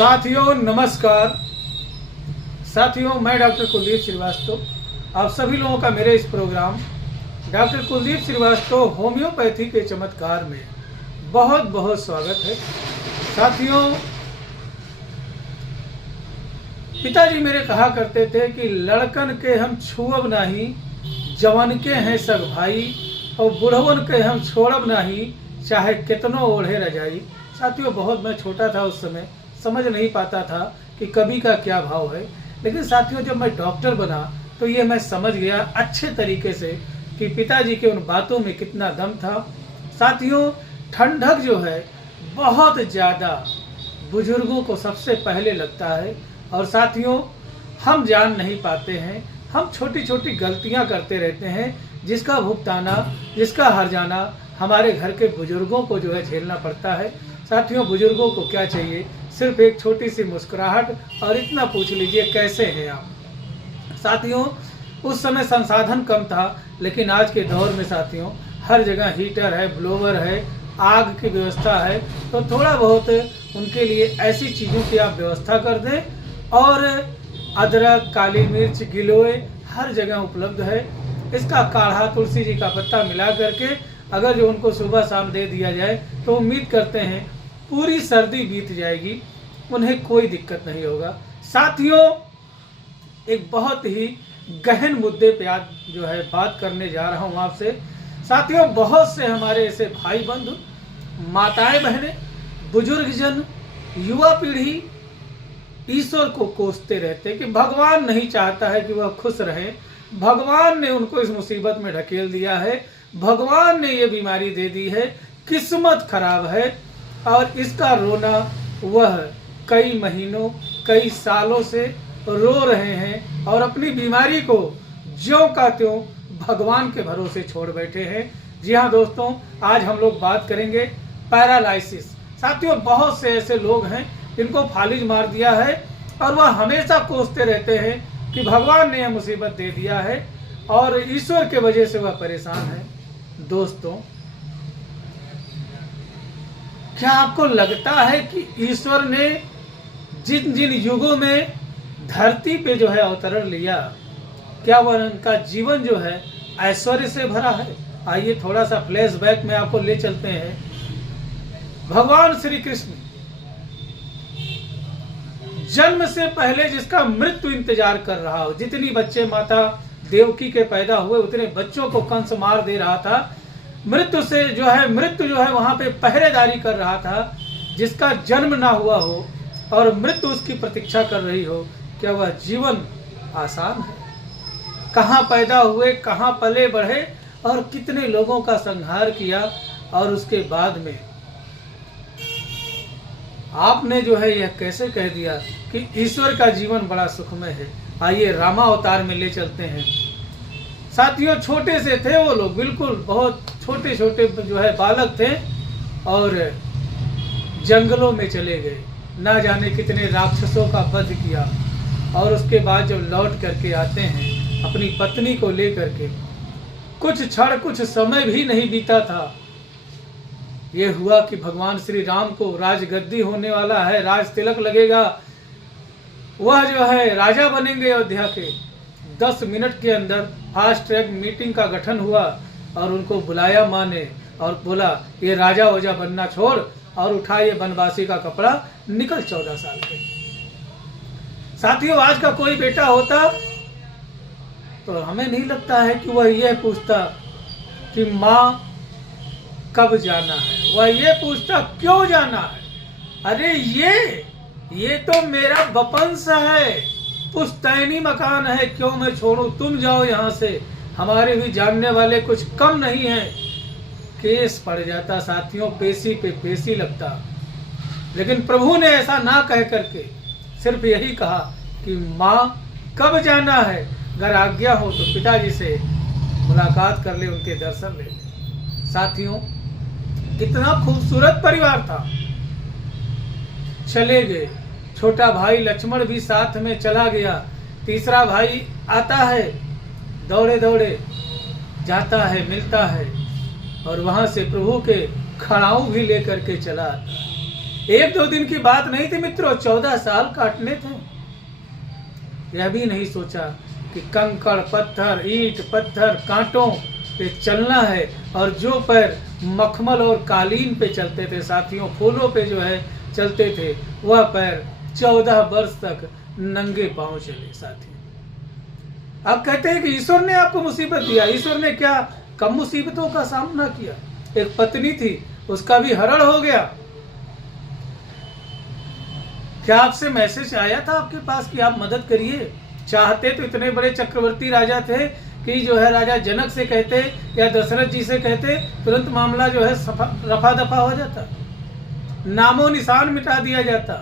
साथियों नमस्कार। साथियों मैं डॉक्टर कुलदीप श्रीवास्तव आप सभी लोगों का मेरे इस program doctor Kuldeep Shrivastava homeopathy के चमत्कार में बहुत बहुत स्वागत है। साथियों पिताजी मेरे कहा करते थे कि लड़कन के हम छुअब नहीं, जवन के हैं सग भाई, और बुढ़वन के हम छोड़ब नहीं, चाहे कितनों ओढ़े रजाई। साथियों बहुत मैं छोटा था उस समय, समझ नहीं पाता था कि कवि का क्या भाव है, लेकिन साथियों जब मैं डॉक्टर बना तो ये मैं समझ गया अच्छे तरीके से कि पिताजी के उन बातों में कितना दम था। साथियों ठंडक जो है बहुत ज़्यादा बुजुर्गों को सबसे पहले लगता है, और साथियों हम जान नहीं पाते हैं, हम छोटी छोटी गलतियां करते रहते हैं जिसका भुगताना, जिसका हर्जाना हमारे घर के बुजुर्गों को जो है झेलना पड़ता है। साथियों बुजुर्गों को क्या चाहिए, सिर्फ एक छोटी सी मुस्कुराहट और इतना पूछ लीजिए कैसे हैं आप। साथियों उस समय संसाधन कम था, लेकिन आज के दौर में साथियों हर जगह हीटर है, ब्लोवर है, आग की व्यवस्था है, तो थोड़ा बहुत उनके लिए ऐसी चीज़ों की आप व्यवस्था कर दें। और अदरक, काली मिर्च, गिलोय हर जगह उपलब्ध है। इसका काढ़ा तुलसी जी का पत्ता मिला करके अगर जो उनको सुबह शाम दे दिया जाए तो उम्मीद करते हैं पूरी सर्दी बीत जाएगी, उन्हें कोई दिक्कत नहीं होगा। साथियों एक बहुत ही गहन मुद्दे पे आज जो है बात करने जा रहा हूँ आपसे। साथियों बहुत से हमारे ऐसे भाई बंधु, माताएं बहनें, बुजुर्ग जन, युवा पीढ़ी ईश्वर को कोसते रहते कि भगवान नहीं चाहता है कि वह खुश रहे, भगवान ने उनको इस मुसीबत में ढकेल दिया है, भगवान ने ये बीमारी दे दी है, किस्मत खराब है। और इसका रोना वह कई महीनों कई सालों से रो रहे हैं और अपनी बीमारी को ज्यों का त्यों भगवान के भरोसे छोड़ बैठे हैं। जी हाँ दोस्तों, आज हम लोग बात करेंगे पैरालाइसिस। साथियों बहुत से ऐसे लोग हैं जिनको फालिज मार दिया है और वह हमेशा कोसते रहते हैं कि भगवान ने यह मुसीबत दे दिया है और ईश्वर के वजह से वह परेशान है। दोस्तों क्या आपको लगता है कि ईश्वर ने जिन जिन युगों में धरती पे जो है अवतरण लिया, क्या वह उनका जीवन जो है ऐश्वर्य से भरा है? आइए थोड़ा सा फ्लैशबैक में आपको ले चलते हैं। भगवान श्री कृष्ण जन्म से पहले जिसका मृत्यु इंतजार कर रहा हो, जितनी बच्चे माता देवकी के पैदा हुए उतने बच्चों को कंस मार दे रहा था, मृत्यु जो है वहां पे पहरेदारी कर रहा था, जिसका जन्म ना हुआ हो और मृत्यु उसकी प्रतीक्षा कर रही हो, क्या वह जीवन आसान है? कहाँ पैदा हुए, कहाँ पले बढ़े और कितने लोगों का संहार किया, और उसके बाद में आपने जो है यह कैसे कह दिया कि ईश्वर का जीवन बड़ा सुखमय है। आइए रामावतार में ले चलते हैं। साथियों छोटे से थे वो लोग, बिल्कुल बहुत छोटे छोटे जो है बालक थे, और जंगलों में चले गए, ना जाने कितने राक्षसों का वध किया, और उसके बाद जब लौट करके आते हैं अपनी पत्नी को लेकर के, कुछ क्षण कुछ समय भी नहीं बीता था, ये हुआ कि भगवान श्री राम को राजगद्दी होने वाला है, राज तिलक लगेगा, वह जो है राजा बनेंगे अयोध्या के। 10 मिनट के अंदर फास्ट ट्रैक मीटिंग का गठन हुआ और उनको बुलाया माँ ने और बोला ये राजा ओजा बनना छोड़ और उठा ये बनवासी का कपड़ा, निकल 14 साल के। साथियों आज का कोई बेटा होता तो हमें नहीं लगता है कि वह यह पूछता कि माँ कब जाना है, वह ये पूछता क्यों जाना है। अरे ये तो मेरा बपंस है, पुश्तैनी मकान है, क्यों मैं छोड़ूं, तुम जाओ यहाँ से, हमारे भी जानने वाले कुछ कम नहीं है। केस पड़ जाता साथियों, पेशी पे पेशी लगता। लेकिन प्रभु ने ऐसा ना कह करके सिर्फ यही कहा कि माँ कब जाना है, अगर आज्ञा हो तो पिताजी से मुलाकात कर ले, उनके दर्शन ले ले। साथियों कितना खूबसूरत परिवार था। चले गए, छोटा भाई लक्ष्मण भी साथ में चला गया, तीसरा भाई आता है, दौड़े दौड़े जाता है, मिलता है, और वहां से प्रभु के खड़ाऊ भी लेकर के चला आता है। एक दो दिन की बात नहीं थी मित्रों, 14 साल काटने थे। यह भी नहीं सोचा कि कंकड़ पत्थर, ईंट पत्थर, कांटों पे चलना है, और जो पैर मखमल और कालीन पे चलते थे साथियों, फूलों पे जो है चलते थे, वह पैर 14 वर्ष तक नंगे पांव चले साथियों। आप कहते हैं कि ईश्वर ने आपको मुसीबत दिया। ईश्वर ने क्या कम मुसीबतों का सामना किया? एक पत्नी थी, उसका भी हरण हो गया। क्या आपसे मैसेज आया था आपके पास कि आप मदद करिए? चाहते तो इतने बड़े चक्रवर्ती राजा थे कि जो है राजा जनक से कहते या दशरथ जी से कहते, तुरंत मामला जो है रफा दफा हो जाता, नामो निशान मिटा दिया जाता।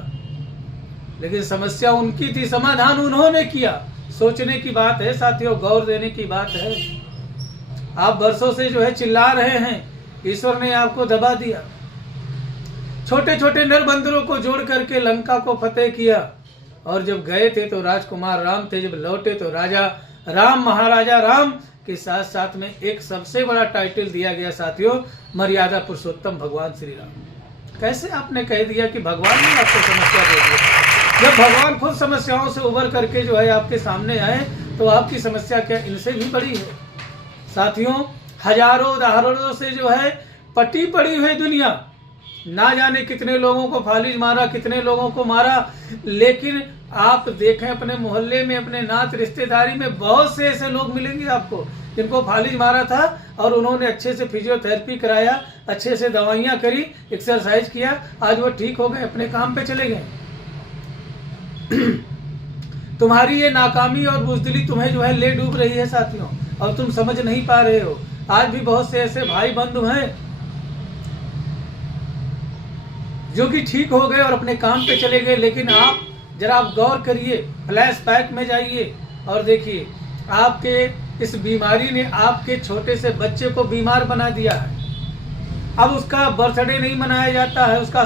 लेकिन समस्या उनकी थी, समाधान उन्होंने किया। सोचने की बात है साथियों, गौर देने की बात है। आप वर्षों से जो है चिल्ला रहे हैं, ईश्वर ने आपको दबा दिया। छोटे छोटे नर बंदरों को जोड़ करके लंका को फतेह किया, और जब गए थे तो राजकुमार राम थे, जब लौटे तो राजा राम, महाराजा राम के साथ साथ में एक सबसे बड़ा टाइटल दिया गया साथियों, मर्यादा पुरुषोत्तम भगवान श्री राम। कैसे आपने कह दिया कि भगवान ने आपको समस्या दे दी? जब भगवान खुद समस्याओं से उबर करके जो है आपके सामने आए, तो आपकी समस्या क्या इनसे भी बड़ी है? साथियों, हजारों उदाहरणों से जो है पटी पड़ी हुई दुनिया, ना जाने कितने लोगों को फालिज मारा, कितने लोगों को मारा, लेकिन आप देखें अपने मोहल्ले में, अपने नात रिश्तेदारी में बहुत से ऐसे लोग मिलेंगे आपको जिनको फालिज मारा था, और उन्होंने अच्छे से फिजियोथेरेपी कराया, अच्छे से दवाइयाँ करी, एक्सरसाइज किया, आज वो ठीक हो गए, अपने काम पे चले गए। तुम्हारी ये नाकामी और बुजदिली तुम्हें जो है ले डूब रही है साथियों, और तुम समझ नहीं पा रहे हो। आज भी बहुत से ऐसे भाई बंधु हैं जो कि ठीक हो गए और अपने काम पे चले गए, लेकिन आप जरा आप गौर करिए, फ्लैशबैक में जाइए और देखिए, आपके इस बीमारी ने आपके छोटे से बच्चे को बीमार बना दिया है। अब उसका बर्थडे नहीं मनाया जाता है, उसका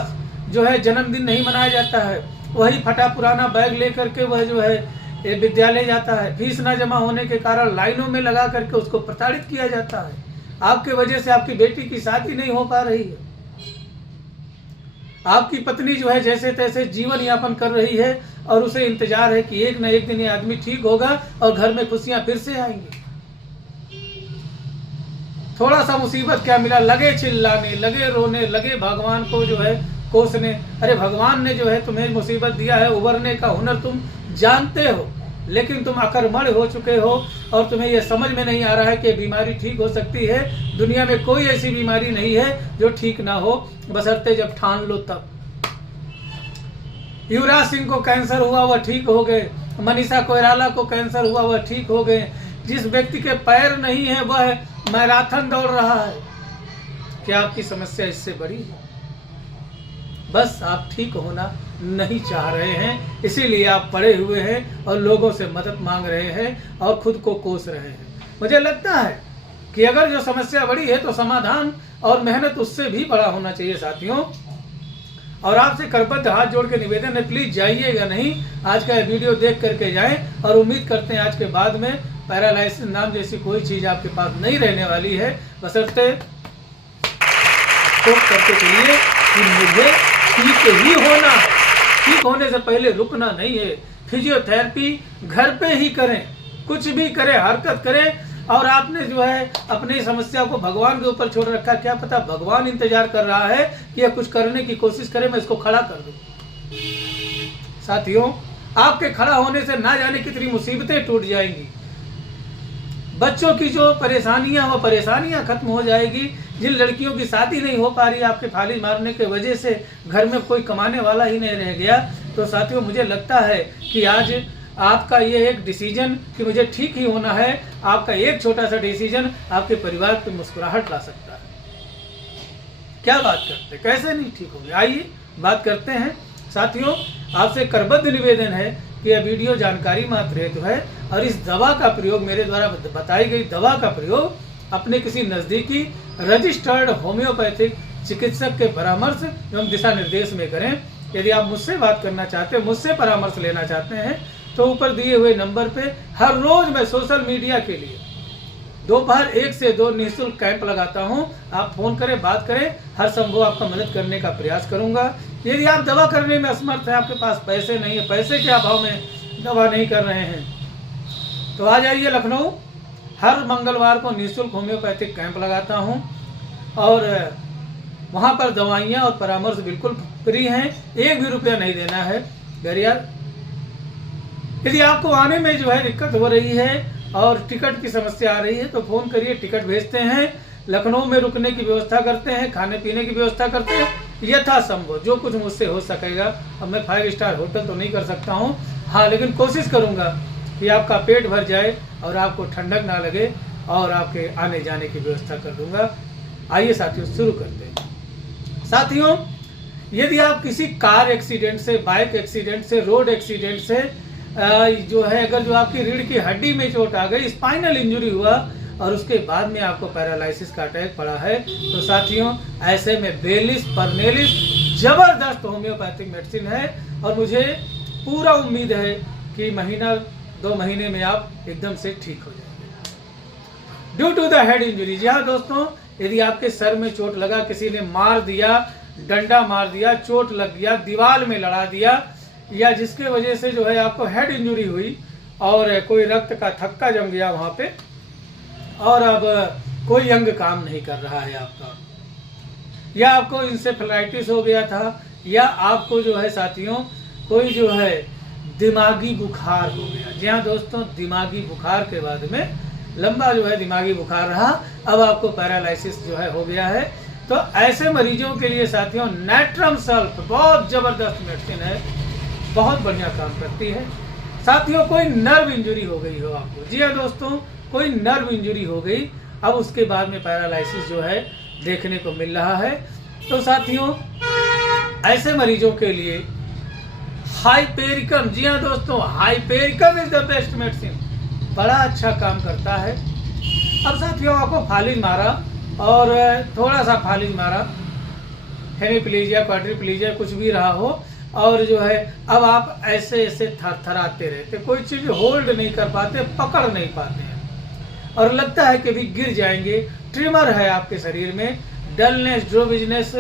जो है जन्मदिन नहीं मनाया जाता है, वही फटा पुराना बैग लेकर के वह जो है विद्यालय जाता है। फीस ना जमा होने के कारण लाइनों में लगा करके उसको प्रताड़ित किया जाता है। आपके वजह से आपकी बेटी की शादी नहीं हो पा रही है, आपकी पत्नी जो है जैसे तैसे जीवन यापन कर रही है, और उसे इंतजार है कि एक न एक दिन ये आदमी ठीक होगा और घर में खुशियां फिर से आएंगी। थोड़ा सा मुसीबत क्या मिला, लगे चिल्लाने, लगे रोने, लगे भगवान को जो है कोसने। अरे भगवान ने जो है तुम्हें मुसीबत दिया है, उबरने का हुनर तुम जानते हो, लेकिन तुम अकर्मण्य हो चुके हो, और तुम्हें यह समझ में नहीं आ रहा है कि बीमारी ठीक हो सकती है। दुनिया में कोई ऐसी बीमारी नहीं है जो ठीक ना हो, बशर्ते जब ठान लो तब। युवराज सिंह को कैंसर हुआ, वह ठीक हो गए। मनीषा कोइराला को कैंसर हुआ, वह ठीक हो गए। जिस व्यक्ति के पैर नहीं है वह मैराथन दौड़ रहा है। क्या आपकी समस्या इससे बड़ी है? बस आप ठीक होना नहीं चाह रहे हैं, इसीलिए आप पड़े हुए हैं और लोगों से मदद मांग रहे हैं और खुद को कोस रहे हैं। मुझे लगता है कि अगर जो समस्या बड़ी है तो समाधान और मेहनत उससे भी बड़ा होना चाहिए साथियों। और आपसे करबद्ध हाथ जोड़ के निवेदन है, प्लीज जाइएगा नहीं, आज का वीडियो देख करके जाएं, और उम्मीद करते हैं आज के बाद में पैरालाइसिस नाम जैसी कोई चीज आपके पास नहीं रहने वाली है। बशर्ते तो करते चलिए कि मुझे ठीक ही होना, ठीक होने से पहले रुकना नहीं है। फिजियोथेरेपी घर पे ही करें, कुछ भी करें, हरकत करें। और आपने जो है अपनी समस्या को भगवान के ऊपर छोड़ रखा, क्या पता भगवान इंतजार कर रहा है कि यह कुछ करने की कोशिश करे, मैं इसको खड़ा कर दूं। साथियों, आपके खड़ा होने से ना जाने कितनी मुसीबतें टूट जाएंगी। बच्चों की जो परेशानियां, वो परेशानियां खत्म हो जाएगी। जिन लड़कियों की शादी नहीं हो पा रही आपके फालिज मारने के वजह से, घर में कोई कमाने वाला ही नहीं रह गया, तो साथियों मुझे लगता है कि आज आपका ये एक डिसीजन कि मुझे ठीक ही होना है, आपका एक छोटा सा डिसीजन आपके परिवार पे मुस्कुराहट ला सकता है। क्या बात करते, कैसे नहीं ठीक होंगे? आइए बात करते हैं। साथियों, आपसे करबद्ध निवेदन है कि यह वीडियो जानकारी मात्र हेतु है, और इस दवा का प्रयोग, मेरे द्वारा बताई गई दवा का प्रयोग अपने किसी नज़दीकी रजिस्टर्ड होम्योपैथिक चिकित्सक के परामर्श एवं दिशा निर्देश में करें। यदि आप मुझसे बात करना चाहते हैं, मुझसे परामर्श लेना चाहते हैं, तो ऊपर दिए हुए नंबर पे हर रोज मैं सोशल मीडिया के लिए दोपहर 1 से 2 निःशुल्क कैंप लगाता हूं। आप फोन करें, बात करें, हर संभव आपका मदद करने का प्रयास करूंगा। यदि आप दवा करने में असमर्थ है, आपके पास पैसे नहीं है, पैसे के अभाव में दवा नहीं कर रहे हैं, तो आ जाइए लखनऊ। हर मंगलवार को निःशुल्क होम्योपैथिक कैंप लगाता हूं और वहां पर दवाइयां और परामर्श बिल्कुल फ्री हैं, 1 भी रुपया नहीं देना है। गरियार, यदि आपको आने में जो है दिक्कत हो रही है और टिकट की समस्या आ रही है तो फोन करिए, टिकट भेजते हैं, लखनऊ में रुकने की व्यवस्था करते हैं, खाने पीने की व्यवस्था करते हैं, यथासंभव जो कुछ मुझसे हो सकेगा। अब मैं 5 स्टार होटल तो नहीं कर सकता हूँ, हाँ, लेकिन कोशिश करूँगा कि आपका पेट भर जाए और आपको ठंडक ना लगे और आपके आने जाने की व्यवस्था कर दूंगा। आइए साथियों, शुरू करते हैं। साथियों, यदि आप किसी कार एक्सीडेंट से, बाइक एक्सीडेंट से, रोड एक्सीडेंट से जो है, अगर जो आपकी रीढ़ की हड्डी में चोट आ गई, स्पाइनल इंजरी हुआ और उसके बाद में आपको पैरालिसिस का अटैक पड़ा है, तो साथियों ऐसे में बेलिस परनेलिस जबरदस्त होम्योपैथिक मेडिसिन है और मुझे पूरा उम्मीद है कि महीना 2 महीने में आप एकदम से ठीक हो जाएंगे। Due to the head injury, जी हाँ दोस्तों, यदि आपके सर में चोट लगा, किसी ने मार दिया, डंडा मार दिया, चोट लग गया, दीवार में लड़ा दिया, या जिसके वजह से जो है आपको हेड इंजरी हुई और कोई रक्त का थक्का जम गया वहां पे और अब कोई अंग काम नहीं कर रहा है आपका, या आपको इंसेफेलाइटिस हो गया था, या आपको जो है साथियों कोई जो है दिमागी बुखार हो गया। जी हाँ दोस्तों, दिमागी बुखार के बाद में लंबा जो है दिमागी बुखार रहा, अब आपको पैरालिसिस जो है हो गया है, तो ऐसे मरीजों के लिए साथियों नेट्रम सल्फ बहुत जबरदस्त मेडिसिन है, बहुत बढ़िया काम करती है। साथियों, कोई नर्व इंजरी हो गई हो आपको, जी हाँ दोस्तों, कोई नर्व इंजरी हो गई, अब उसके बाद में पैरालिसिस जो है देखने को मिल रहा है, तो साथियों ऐसे मरीजों के लिए हाइपेरिकम, जी हाँ दोस्तों, hypericum is the best medicine, बड़ा अच्छा काम करता है। अब साथियों आपको फालिज मारा और थोड़ा सा फालिज मारा, हेमीप्लीजिया, क्वाड्रिप्लीजिया कुछ भी रहा हो, और जो है अब आप ऐसे ऐसे थरथराते रहते, कोई चीज होल्ड नहीं कर पाते, पकड़ नहीं पाते हैं और लगता है कि भी गिर जाएंगे, ट्रिमर है आपके शरीर में, डलनेस, ड्रोविजनेस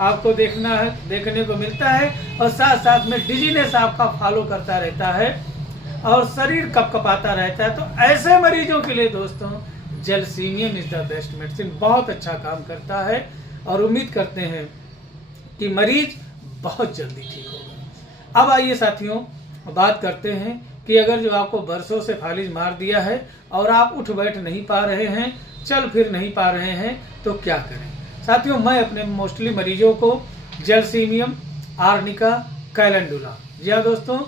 आपको देखने को मिलता है और साथ साथ में डिजीनेस आपका फॉलो करता रहता है और शरीर कपकपाता रहता है, तो ऐसे मरीजों के लिए दोस्तों जलसीमियम इज द बेस्ट मेडिसिन, बहुत अच्छा काम करता है और उम्मीद करते हैं कि मरीज बहुत जल्दी ठीक होगा। अब आइए साथियों बात करते हैं कि अगर जो आपको बरसों से फालिज मार दिया है और आप उठ बैठ नहीं पा रहे हैं, चल फिर नहीं पा रहे हैं, तो क्या करें। साथियों, मैं अपने मोस्टली मरीजों को जलसीमियम, आर्निका, कैलेंडुला, जी हाँ दोस्तों,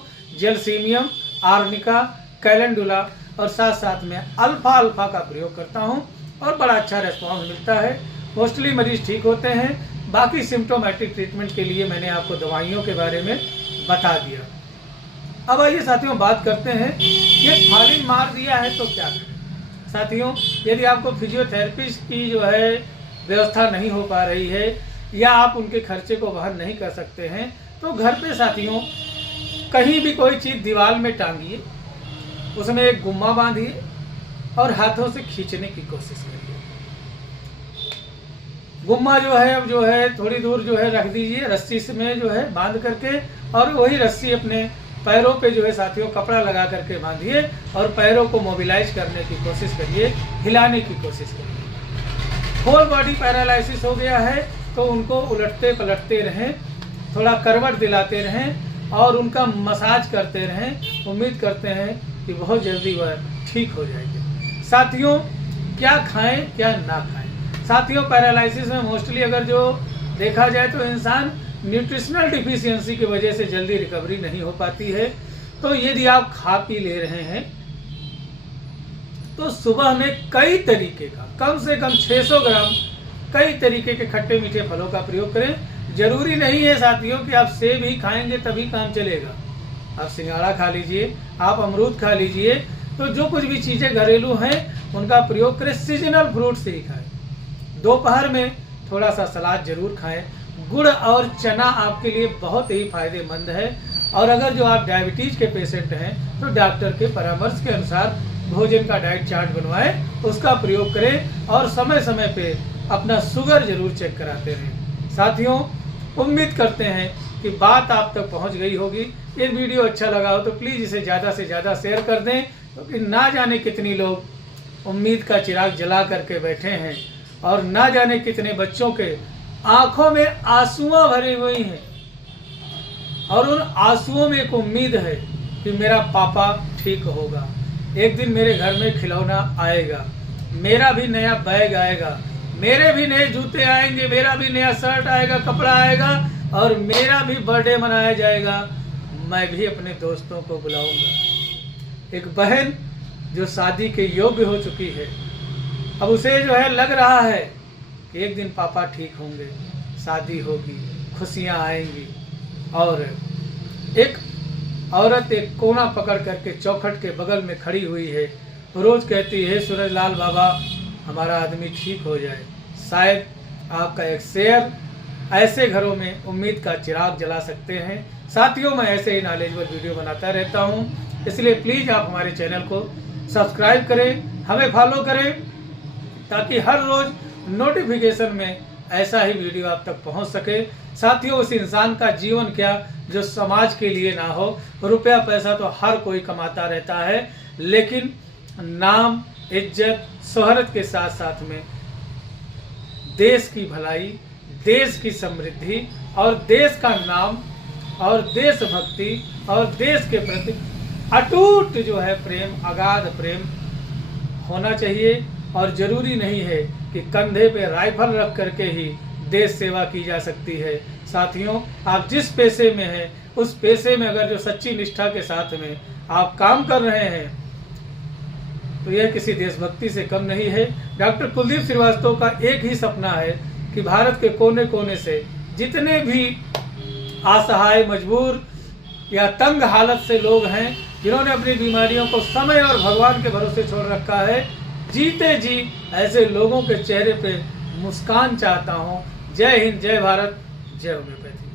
जलसीमियम, आर्निका, कैलेंडुला और साथ साथ में अल्फा का प्रयोग करता हूँ और बड़ा अच्छा रेस्पॉन्स मिलता है, मोस्टली मरीज ठीक होते हैं। बाकी सिम्टोमेटिक ट्रीटमेंट के लिए मैंने आपको दवाइयों के बारे में बता दिया। अब आइए साथियों बात करते हैं, ये फालिज मार दिया है तो क्या करें। साथियों, यदि आपको फिजियोथेरेपिस्ट की जो है व्यवस्था नहीं हो पा रही है या आप उनके खर्चे को वहन नहीं कर सकते हैं, तो घर पे साथियों कहीं भी कोई चीज़ दीवार में टांगिए, उसमें एक गुम्मा बांधिए और हाथों से खींचने की कोशिश करिए। गुम्मा जो है अब जो है थोड़ी दूर जो है रख दीजिए, रस्सी से में जो है बांध करके, और वही रस्सी अपने पैरों पे जो है साथियों कपड़ा लगा करके बांधिए और पैरों को मोबिलाइज करने की कोशिश करिए, हिलाने की कोशिश करिए। होल बॉडी पैरालिसिस हो गया है तो उनको उलटते पलटते रहें, थोड़ा करवट दिलाते रहें और उनका मसाज करते रहें। उम्मीद करते हैं कि बहुत जल्दी वह ठीक हो जाएंगे। साथियों, क्या खाएं क्या ना खाएं। साथियों, पैरालिसिस में मोस्टली अगर जो देखा जाए तो इंसान न्यूट्रिशनल डिफिशियंसी की वजह से जल्दी रिकवरी नहीं हो पाती है, तो यदि आप खा पी ले रहे हैं तो सुबह में कई तरीके का, कम से कम 600 ग्राम कई तरीके के खट्टे मीठे फलों का प्रयोग करें। जरूरी नहीं है साथियों कि आप सेब ही खाएंगे तभी काम चलेगा, आप सिंघाड़ा खा लीजिए, आप अमरूद खा लीजिए, तो जो कुछ भी चीज़ें घरेलू हैं उनका प्रयोग करें। सीजनल फ्रूट से ही खाएं। दोपहर में थोड़ा सा सलाद जरूर खाएं। गुड़ और चना आपके लिए बहुत ही फायदेमंद है, और अगर जो आप डायबिटीज के पेशेंट हैं तो डॉक्टर के परामर्श के अनुसार भोजन का डाइट चार्ट बनवाएं, उसका प्रयोग करें और समय समय पे अपना शुगर जरूर चेक कराते रहें। साथियों, उम्मीद करते हैं कि बात आप तक पहुंच गई होगी। ये वीडियो अच्छा लगा हो तो प्लीज़ इसे ज़्यादा से ज़्यादा शेयर कर दें, क्योंकि ना जाने कितनी लोग उम्मीद का चिराग जला करके बैठे हैं और ना जाने कितने बच्चों के आंखों में आंसुओं भरी हुई हैं और उन आंसुओं में एक उम्मीद है कि मेरा पापा ठीक होगा, एक दिन मेरे घर में खिलौना आएगा, मेरा भी नया बैग आएगा, मेरे भी नए जूते आएंगे, मेरा भी नया शर्ट आएगा, कपड़ा आएगा और मेरा भी बर्थडे मनाया जाएगा, मैं भी अपने दोस्तों को बुलाऊंगा। एक बहन जो शादी के योग्य हो चुकी है, अब उसे जो है लग रहा है कि एक दिन पापा ठीक होंगे, शादी होगी, खुशियां आएंगी। और एक औरत एक कोना पकड़ करके चौखट के बगल में खड़ी हुई है, रोज कहती है सूरजलाल बाबा हमारा आदमी ठीक हो जाए। शायद आपका एक शेयर ऐसे घरों में उम्मीद का चिराग जला सकते हैं। साथियों, मैं ऐसे ही नॉलेजेबल वीडियो बनाता रहता हूं, इसलिए प्लीज़ आप हमारे चैनल को सब्सक्राइब करें, हमें फॉलो करें, ताकि हर रोज़ नोटिफिकेशन में ऐसा ही वीडियो आप तक पहुंच सके। साथियों, उस इंसान का जीवन क्या जो समाज के लिए ना हो। रुपया पैसा तो हर कोई कमाता रहता है, लेकिन नाम, इज्जत, शोहरत के साथ साथ में देश की भलाई, देश की समृद्धि और देश का नाम और देशभक्ति और देश के प्रति अटूट जो है प्रेम, अगाध प्रेम होना चाहिए। और जरूरी नहीं है कि कंधे पे राइफल रख करके ही देश सेवा की जा सकती है। साथियों, आप जिस पेशे में हैं उस पेशे में अगर जो सच्ची निष्ठा के साथ में आप काम कर रहे हैं तो यह किसी देशभक्ति से कम नहीं है। डॉक्टर कुलदीप श्रीवास्तव का एक ही सपना है कि भारत के कोने कोने से जितने भी असहाय, मजबूर या तंग हालत से लोग हैं, जिन्होंने अपनी बीमारियों को समय और भगवान के भरोसे छोड़ रखा है, जीते जी ऐसे लोगों के चेहरे पे मुस्कान चाहता हूँ। जय हिंद, जय भारत, जय होम्योपैथी।